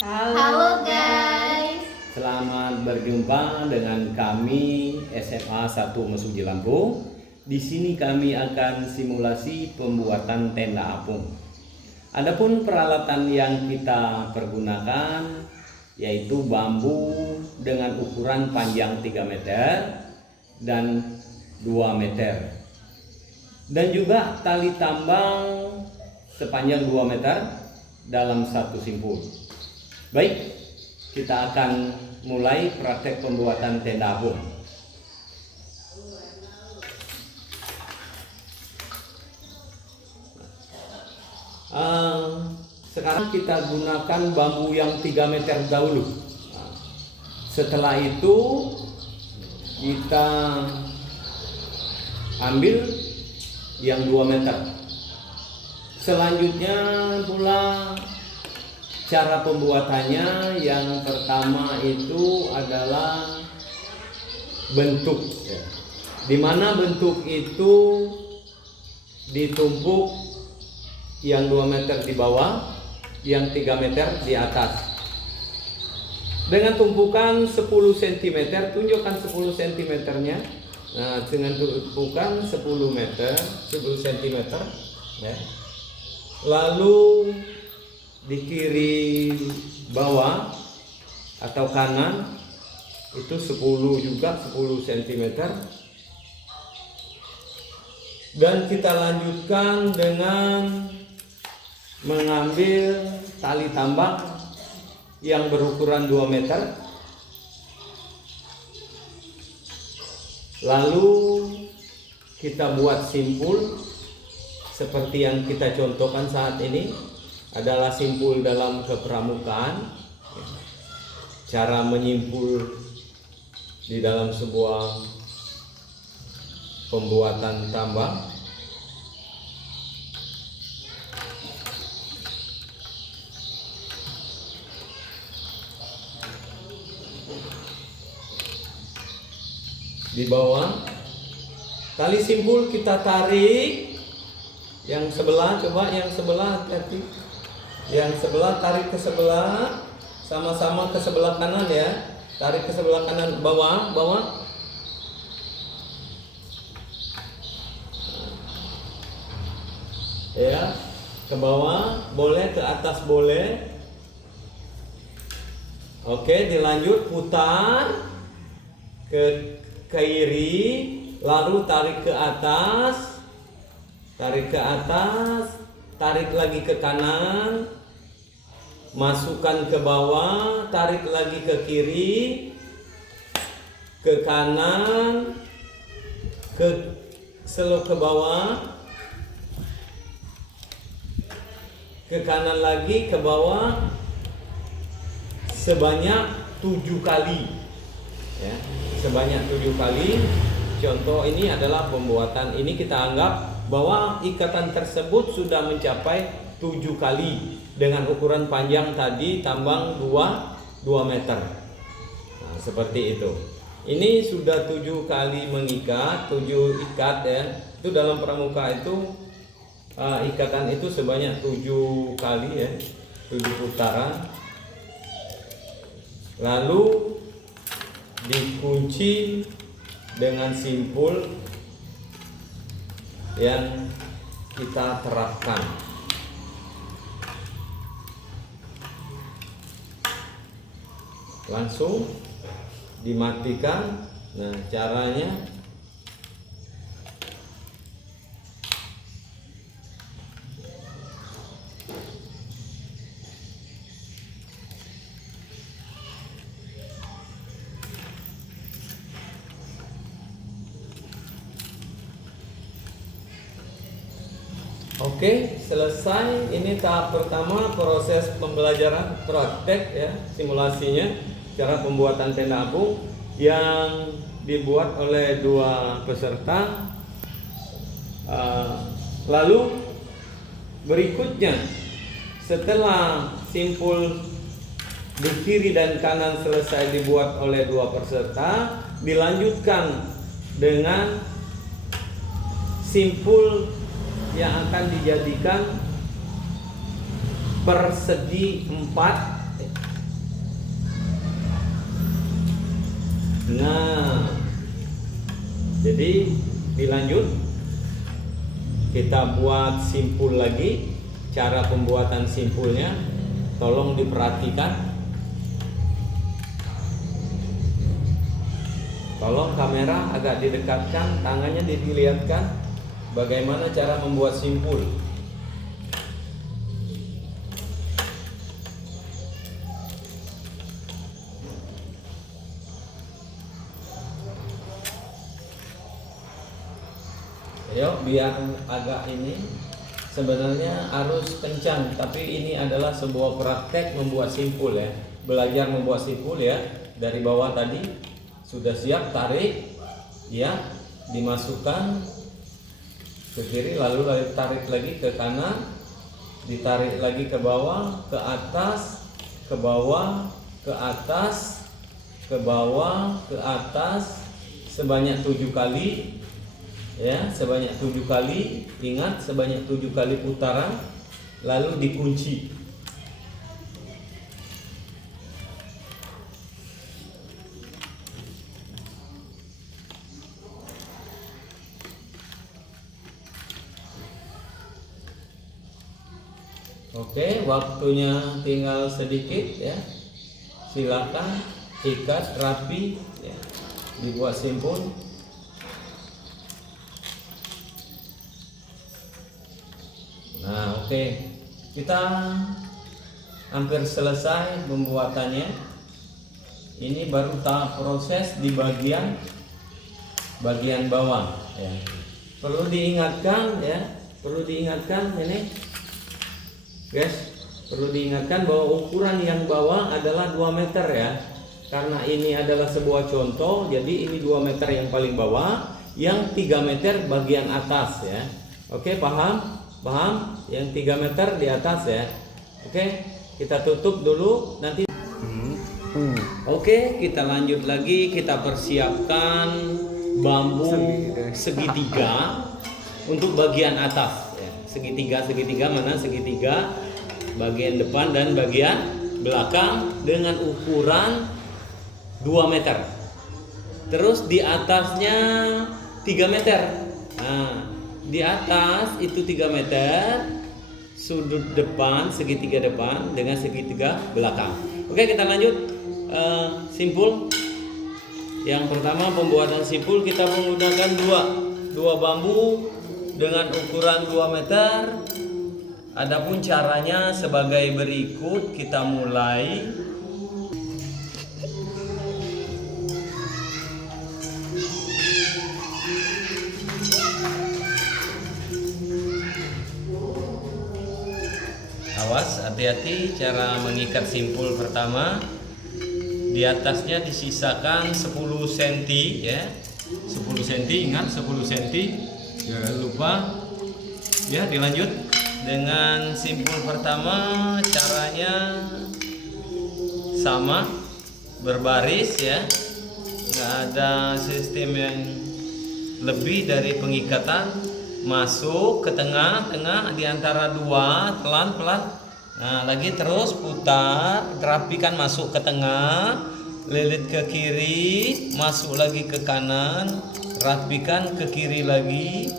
Halo guys. Selamat berjumpa dengan kami SMA 1 Mesuji Lampung. Di sini kami akan simulasi pembuatan tenda apung. Adapun peralatan yang kita pergunakan yaitu bambu dengan ukuran panjang 3 meter dan 2 meter. Dan juga tali tambang sepanjang 2 meter dalam satu simpul. Baik, kita akan mulai praktek pembuatan tenda apung. Sekarang kita gunakan bambu yang 3 meter dahulu. Setelah itu kita ambil yang 2 meter. Selanjutnya pula cara pembuatannya, yang pertama itu adalah bentuk, di mana bentuk itu ditumpuk yang 2 meter di bawah, yang 3 meter di atas. Dengan tumpukan 10 cm, tunjukkan 10 cm-nya. Nah, dengan tumpukan 10 meter, 10 cm, ya. Lalu di kiri bawah atau kanan itu 10 juga, 10 cm. Dan kita lanjutkan dengan mengambil tali tambang yang berukuran 2 meter. Lalu kita buat simpul seperti yang kita contohkan saat ini, adalah simpul dalam kepramukaan. Cara menyimpul di dalam sebuah pembuatan tambang. Di bawah tali simpul kita tarik yang sebelah, coba yang sebelah, hati-hati. Yang sebelah tarik ke sebelah, sama-sama ke sebelah kanan ya. Tarik ke sebelah kanan, bawah, bawah. Ya, ke bawah, boleh, ke atas boleh. Oke, dilanjut putar ke kiri, lalu tarik ke atas. Tarik ke atas, tarik lagi ke kanan, masukkan ke bawah, tarik lagi ke kiri, ke kanan, selalu ke bawah, ke kanan lagi, ke bawah, sebanyak 7 kali, ya, sebanyak 7 kali. Contoh ini adalah pembuatan ini, kita anggap bahwa ikatan tersebut sudah mencapai 7 kali dengan ukuran panjang tadi tambang 2 meter. Nah, seperti itu. Ini sudah 7 kali mengikat, 7 ikat ya. Itu dalam pramuka itu ikatan itu sebanyak 7 kali ya, 7 putaran. Lalu dikunci dengan simpul yang kita terapkan. Langsung dimatikan. Nah, caranya oke, selesai. Ini tahap pertama, proses pembelajaran praktek ya, simulasinya, cara pembuatan tenda apung yang dibuat oleh 2 peserta. Lalu berikutnya, setelah simpul di kiri dan kanan selesai dibuat oleh 2 peserta, dilanjutkan dengan simpul yang akan dijadikan persegi 4 Nah, jadi dilanjut, kita buat simpul lagi. Cara pembuatan simpulnya tolong diperhatikan. Tolong kamera agak didekatkan, tangannya dilihatkan bagaimana cara membuat simpul. Ayo, biar agak ini, sebenarnya harus kencang, tapi ini adalah sebuah praktek membuat simpul ya. Belajar membuat simpul ya. Dari bawah tadi sudah siap, tarik ya, dimasukkan ke kiri, lalu tarik lagi ke kanan, ditarik lagi ke bawah, ke atas, ke bawah, ke atas, ke bawah, ke atas, sebanyak 7 kali ya, sebanyak 7 kali. Ingat, sebanyak 7 kali putaran, lalu dikunci. Oke, waktunya tinggal sedikit ya. Silakan ikat rapi ya. Dibuat simpul. Nah, oke. Kita hampir selesai pembuatannya. Ini baru tahap proses di bagian bawah ya. Perlu diingatkan ya, ini guys, perlu diingatkan bahwa ukuran yang bawah adalah 2 meter ya. Karena ini adalah sebuah contoh, jadi ini 2 meter yang paling bawah, yang 3 meter bagian atas ya. Oke, paham? Paham? Yang 3 meter di atas ya. Oke, kita tutup dulu nanti. Oke, kita lanjut lagi, kita persiapkan bambu segitiga untuk bagian atas. Segitiga mana? Segitiga bagian depan dan bagian belakang dengan ukuran 2 meter. Terus di atasnya 3 meter. Nah, di atas itu 3 meter, sudut depan, segitiga depan dengan segitiga belakang. Oke, kita lanjut. Simpul. Yang pertama, pembuatan simpul, kita menggunakan dua bambu dengan ukuran 2 meter. Adapun caranya sebagai berikut, kita mulai. Awas, hati-hati cara mengikat simpul pertama. Di atasnya disisakan 10 cm ya. 10 cm, ingat 10 cm. Jangan lupa ya. Dilanjut dengan simpul pertama, caranya sama, berbaris ya, nggak ada sistem yang lebih dari pengikatan. Masuk ke tengah-tengah di antara dua, pelan-pelan. Nah, lagi terus putar, rapikan, masuk ke tengah, lilit ke kiri, masuk lagi ke kanan, rapikan ke kiri lagi,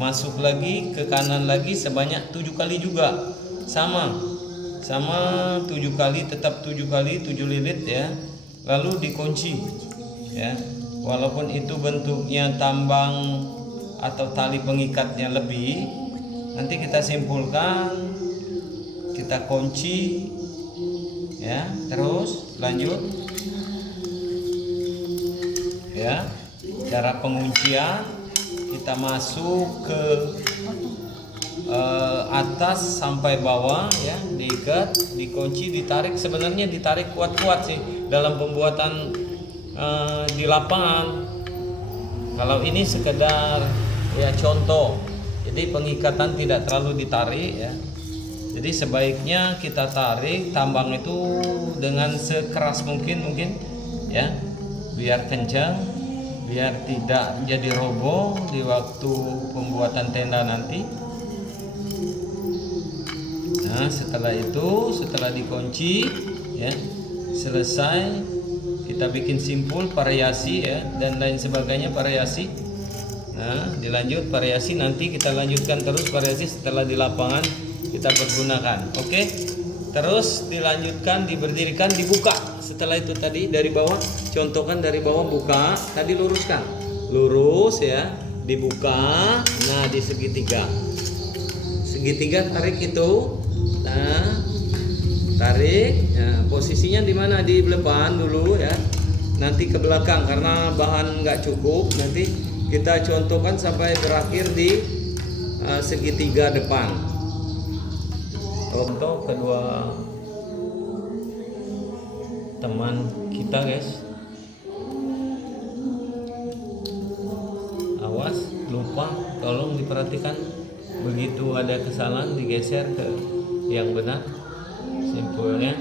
masuk lagi ke kanan lagi, sebanyak 7 kali juga. Sama 7 kali, tetap 7 kali, 7 lilit ya. Lalu dikunci ya. Walaupun itu bentuknya tambang atau tali pengikatnya lebih, nanti kita simpulkan, kita kunci ya. Terus lanjut ya. Cara penguncian, kita masuk ke atas sampai bawah ya, diikat, dikunci, ditarik. Sebenarnya ditarik kuat-kuat sih dalam pembuatan di lapangan. Kalau ini sekedar ya contoh, jadi pengikatan tidak terlalu ditarik ya. Jadi sebaiknya kita tarik tambang itu dengan sekeras mungkin ya, biar kencang, biar tidak jadi roboh di waktu pembuatan tenda nanti. Nah, setelah itu, setelah dikunci ya, selesai, kita bikin simpul, variasi ya, dan lain sebagainya, variasi. Nah, dilanjut variasi, nanti kita lanjutkan terus variasi setelah di lapangan kita pergunakan. Oke. Terus dilanjutkan, diberdirikan, dibuka. Setelah itu tadi dari bawah, contohkan dari bawah, buka, tadi luruskan. Lurus ya, dibuka. Nah, di segitiga. Segitiga tarik itu. Nah, tarik. Nah, posisinya di mana? Di depan dulu ya. Nanti ke belakang karena bahan nggak cukup. Nanti kita contohkan sampai berakhir di segitiga depan. Contoh kedua teman kita, guys. Awas, lupa, tolong diperhatikan. Begitu ada kesalahan digeser ke yang benar simpulnya.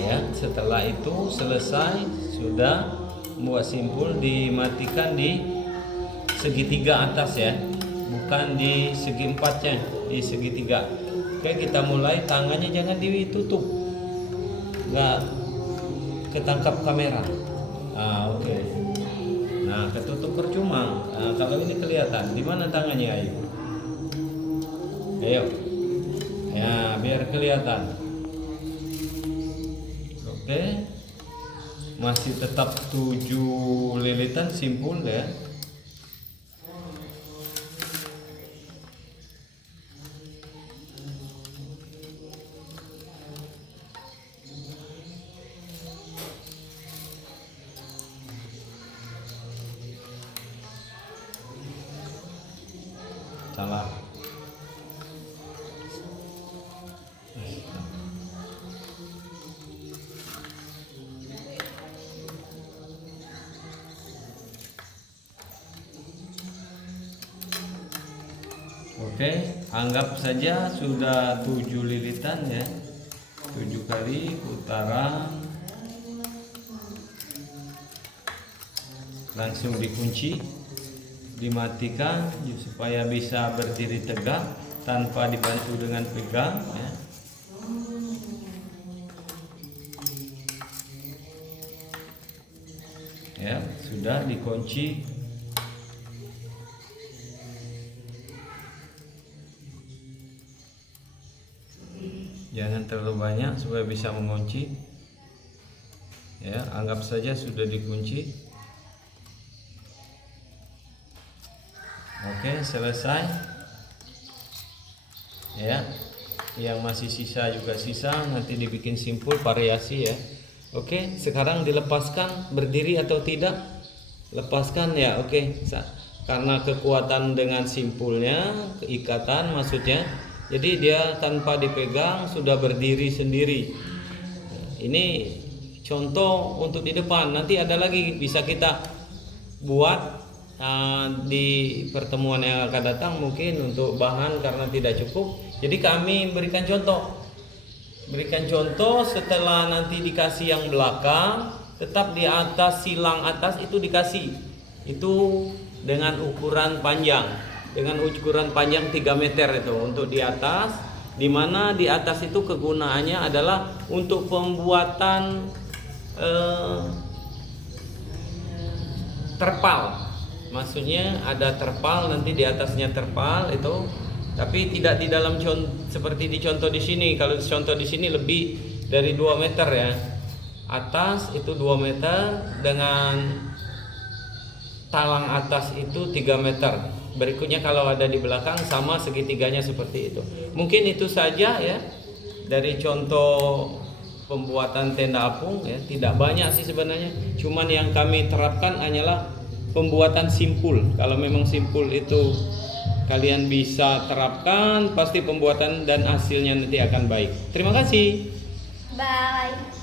Ya, setelah itu selesai, sudah membuat simpul, dimatikan di segitiga atas ya, bukan di segi empatnya, di segitiga. Oke, kita mulai. Tangannya jangan ditutup, nggak ketangkap kamera. Oke. Nah, ketutup percuma. Nah, kalau ini kelihatan, di mana tangannya? Ayo, ya, biar kelihatan. Oke, masih tetap 7 lilitan simpul ya. Salah. Oke, anggap saja sudah 7 lilitan ya. 7 kali putaran. Langsung dikunci, dimatikan supaya bisa berdiri tegak tanpa dibantu dengan pegang ya. Ya, sudah dikunci. Jangan terlalu banyak supaya bisa mengunci. Ya, anggap saja sudah dikunci. Oke, selesai. Ya. Yang masih sisa juga sisa, nanti dibikin simpul variasi ya. Oke, sekarang dilepaskan, berdiri atau tidak? Lepaskan ya. Oke. Karena kekuatan dengan simpulnya, keikatan maksudnya. Jadi dia tanpa dipegang sudah berdiri sendiri. Ini contoh untuk di depan. Nanti ada lagi bisa kita buat di pertemuan yang akan datang, mungkin untuk bahan karena tidak cukup. Jadi kami berikan contoh setelah nanti dikasih yang belakang, tetap di atas silang atas itu dikasih. Itu dengan ukuran panjang. Dengan ukuran panjang 3 meter itu untuk di atas, di mana di atas itu kegunaannya adalah untuk pembuatan terpal. Maksudnya ada terpal, nanti di atasnya terpal itu, tapi tidak di dalam seperti di contoh di sini. Kalau contoh di sini lebih dari 2 meter ya. Atas itu 2 meter dengan talang atas itu 3 meter. Berikutnya kalau ada di belakang sama segitiganya seperti itu. Mungkin itu saja ya dari contoh pembuatan tenda apung ya. Tidak banyak sih sebenarnya. Cuman yang kami terapkan hanyalah pembuatan simpul. Kalau memang simpul itu kalian bisa terapkan, pasti pembuatan dan hasilnya nanti akan baik. Terima kasih. Bye.